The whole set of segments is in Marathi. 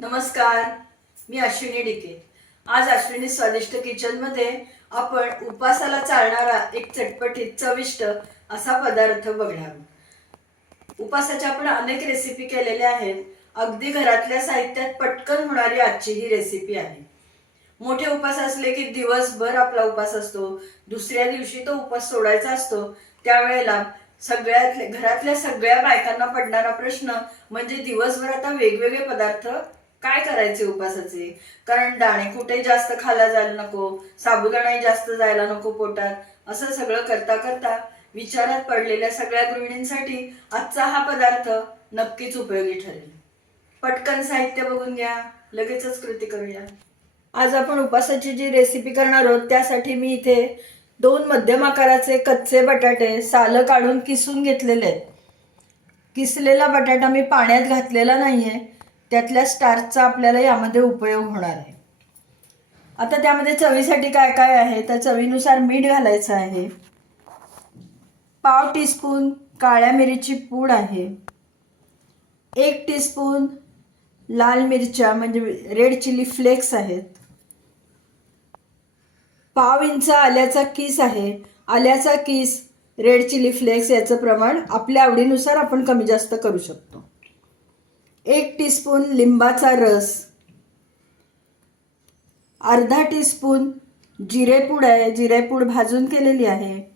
नमस्कार मी अश्विनी डिके. आज अश्विनी स्वादिष्ट किचनमध्ये आपण उपासाला चालणारा एक चटपटीत चविष्ट असा पदार्थ बघणार उपासाच्या आपण अनेक रेसिपी केलेल्या आहेत. अगदी घरातल्या साहित्यात पटकन होणारी आजची ही रेसिपी आहे. मोठे उपास असले की दिवसभर आपला उपास असतो. दुसऱ्या दिवशी तो उपास सोडायचा असतो. त्यावेळेला सगळ्यातल्या घरातल्या सगळ्या बायकांना पडणारा प्रश्न म्हणजे दिवसभर आता वेगवेगळे पदार्थ काय करायचे उपासाचे? कारण दाणे कुठे जास्त खाला जायला नको साबुदाणाही जास्त जायला नको पोटात असं सगळं करता करता विचारात पडलेल्या सगळ्या गृहिणींसाठी आजचा हा पदार्थ नक्कीच उपयोगी ठरेल. पटकन साहित्य बघून घ्या लगेचच कृती करूया. आज आपण उपासाची जी रेसिपी करणार आहोत त्यासाठी मी इथे दोन मध्यम आकाराचे कच्चे बटाटे सालं काढून किसून घेतलेले आहेत. किसलेला बटाटा मी पाण्यात घातलेला नाही आहे त्यातल्या स्टार्चचा आपल्याला यामध्ये उपयोग होणार आहे. आता त्यामध्ये चवीसाठी काय काय आहे? तर चवीनुसार मीठ घालायचं आहे. पाव टीस्पून काळ्या मिरीची पूड आहे. एक टीस्पून लाल मिरच्या म्हणजे रेड चिली फ्लेक्स आहेत. पाव इंच आल्याचा किस आहे. आल्याचा किस रेड चिली फ्लेक्स याचं प्रमाण आपल्या आवडीनुसार आपण कमी जास्त करू शकतो. एक टीस्पून लिंबाचा रस. अर्धा टीस्पून जिरेपूड आहे. जिरेपूड भाजून केलेली आहे.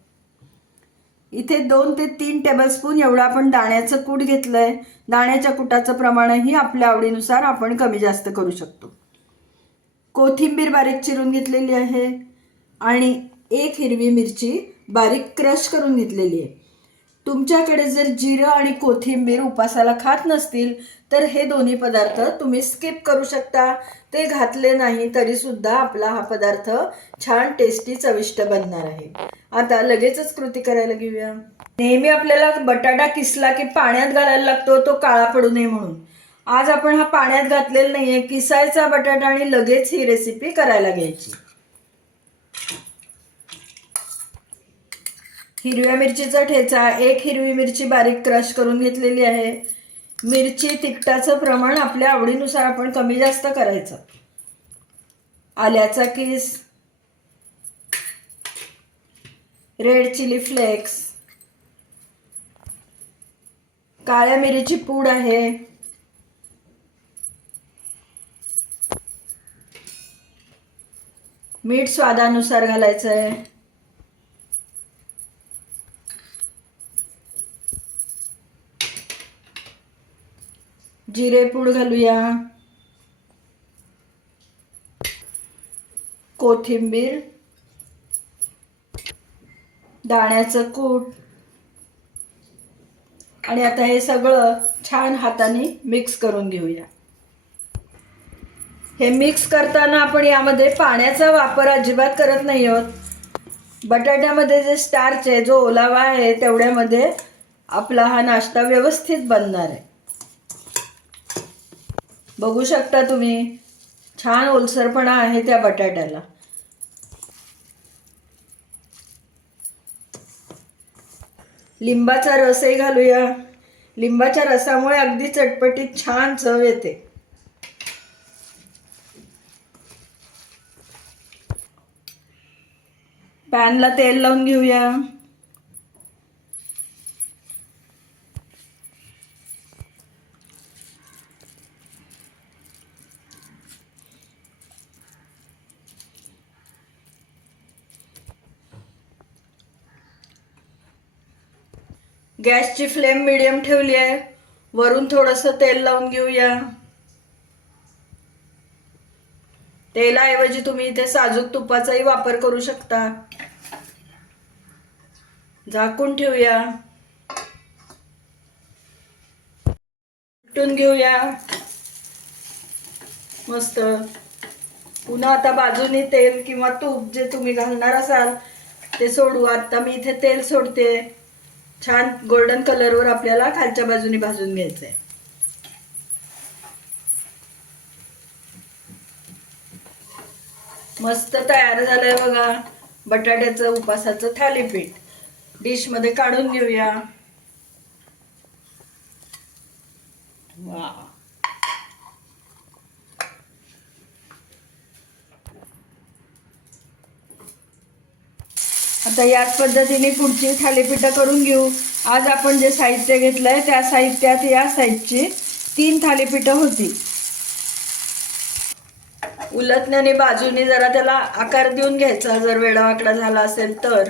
इथे दोन ते तीन टेबलस्पून एवढं आपण दाण्याचं कूट घेतलं आहे दाण्याच्या कुटाचं प्रमाणही आपल्या आवडीनुसार आपण कमी जास्त करू शकतो. कोथिंबीर बारीक चिरून घेतलेली आहे. आणि एक हिरवी मिरची बारीक क्रश करून घेतलेली आहे. तुमच्याकडे जर जिरं आणि कोथिंबीर उपासाला खात नसतील तर हे दोन्ही पदार्थ तुम्ही स्किप करू शकता. ते घातले नाही तरी सुद्धा आपला हा पदार्थ छान टेस्टी चविष्ट बनणार आहे. आता लगेचच कृती करायला घेऊया. नेहमी आपल्याला बटाटा किसला की पाण्यात घालायला लागतो तो काळा पडू नये म्हणून. आज आपण हा पाण्यात घातलेला नाहीये किसायचा बटाटा आणि लगेच ही रेसिपी करायला घ्यायची. हिरव्या मिरचीचा ठेचा एक हिरवी मिरची बारीक क्रश करून घेतलेली आहे. मिरची तिखटाचं प्रमाण आपल्या आवडीनुसार आपण कमी जास्त करायचं. आल्याचा किस. Red chilli flakes. काळ्या मिरीची पूड आहे. मीठ स्वादानुसार घालायचं आहे जिरेपूड घालूया. कोथिंबीर. दाण्याचं कूट. आणि आता हे सगळं छान हाताने मिक्स करून घेऊया. हे मिक्स करताना आपण यामध्ये पाण्याचा वापर अजिबात करत नाही आहोत. बटाट्यामध्ये जे स्टार्च आहे जो ओलावा आहे तेवढ्यामध्ये आपला हा नाश्ता व्यवस्थित बनणार आहे. बघू शकता तुम्ही. छान ओलसरपणा आहे त्या बटाट्याला. लिंबाचा रसही घालूया. लिंबाच्या रसामुळे अगदी चटपटीत छान चव येते. पॅनला तेल लावून घेऊया. गॅसची फ्लेम मिडियम ठेवली आहे. वरून थोडंसं तेल लावून घेऊया. तेलाऐवजी तुम्ही इथे साजूक तुपाचाही वापर करू शकता. झाकून ठेवूया. उलटून घेऊया. मस्त. पुन्हा आता बाजूनी तेल किंवा तूप जे तुम्ही घालणार असाल ते सोडू. आता मी इथे तेल सोडते. छान गोल्डन कलरवर आपल्याला खालच्या बाजूने भाजून घ्यायचंय. मस्त तयार झालंय बघा. बटाट्याचं उपासाचं थालीपीठ. डिशमध्ये काढून घेऊया. वा आता याच पद्धतीने पुढची थालीपीठं करून घेऊ. आज आपण जे साहित्य घेतलंय त्या साहित्यात या साईजची तीन थालीपीठं होती. उलटण्याने बाजूने जरा त्याला आकार देऊन घ्यायचा जर वेडावाकडा झाला असेल तर.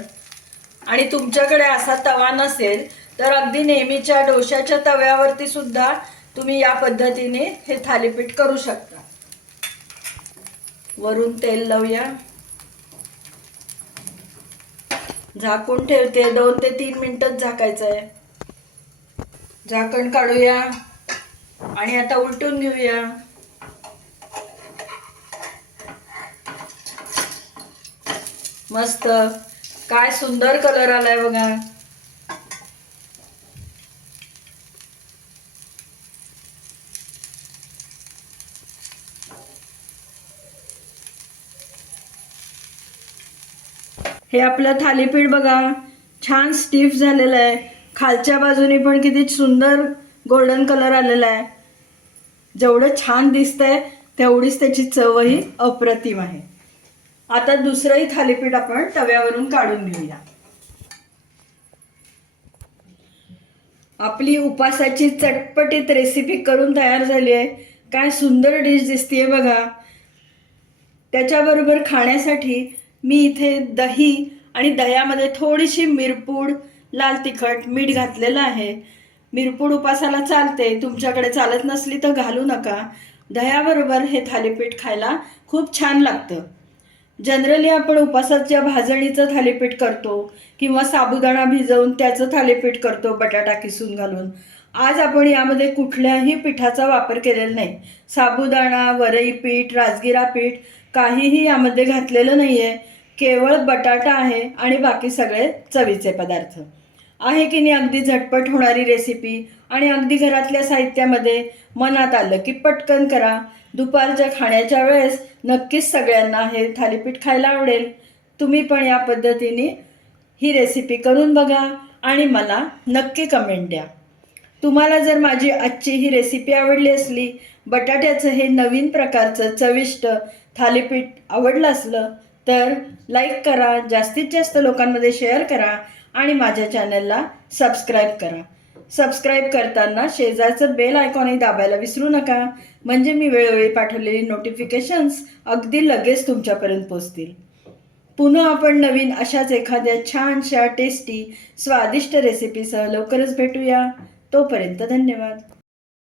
आणि तुमच्याकडे असा तवा नसेल तर अगदी नेहमीच्या डोशाच्या तव्यावरती सुद्धा तुम्ही या पद्धतीने हे थालीपीठ करू शकता. वरून तेल लावूया. झाकून ठेवते. दोन ते तीन मिनिटच झाकायचं आहे झाकण काढूया. आणि आता उलटून घेऊया. मस्त. काय सुंदर कलर आलाय बघा. हे आपलं थालीपीठ बघा. छान स्टीफ झालेलं आहे. खालच्या बाजूने पण किती सुंदर गोल्डन कलर आलेला आहे. जेवढं छान दिसतंय तेवढीच त्याची चवही अप्रतिम आहे. आता दुसरंही थालीपीठ आपण तव्यावरून काढून घेऊया. आपली उपासाची चटपटीत रेसिपी करून तयार झाली आहे. काय सुंदर डिश दिसतीये बघा. त्याच्याबरोबर खाण्यासाठी मी इथे दही आणि दह्यामध्ये थोडीशी मिरपूड लाल तिखट मीठ घातलेलं आहे. मिरपूड उपासाला चालते. तुमच्याकडे चालत नसली तर घालू नका. दह्याबरोबर हे थालीपीठ खायला खूप छान लागतं. जनरली आपण उपासाच्या भाजणीचं थालीपीठ करतो किंवा साबुदाणा भिजवून त्याचं थालीपीठ करतो बटाटा किसून घालून. आज आपण यामध्ये कुठल्याही पिठाचा वापर केलेला नाही. साबुदाणा वरई पीठ राजगिरा पीठ काहीही यामध्ये घातलेलं नाही आहे केवळ बटाटा आहे आणि बाकी सगळे चवीचे पदार्थ. आहे की नाही अगदी झटपट होणारी रेसिपी आणि अगदी घरातल्या साहित्यामध्ये मनात आलं की पटकन करा. दुपारच्या खाण्याच्या वेळेस नक्कीच सगळ्यांना हे थालीपीठ खायला आवडेल. तुम्ही पण या पद्धतीने ही रेसिपी करून बघा आणि मला नक्की कमेंट द्या. तुम्हाला जर माझी आजची ही रेसिपी आवडली असली बटाट्याचं हे नवीन प्रकारचं चविष्ट थालीपीठ आवडलं असलं तर लाईक करा जास्तीत जास्त लोकांमध्ये शेअर करा आणि माझ्या चॅनलला सबस्क्राईब करा. सबस्क्राईब करताना शेजारचं बेल आयकॉनही दाबायला विसरू नका. म्हणजे मी वेळोवेळी पाठवलेली नोटिफिकेशन्स अगदी लगेच तुमच्यापर्यंत पोचतील पुन्हा आपण नवीन अशाच एखाद्या छानशा टेस्टी स्वादिष्ट रेसिपीसह लवकरच भेटूया. तोपर्यंत धन्यवाद.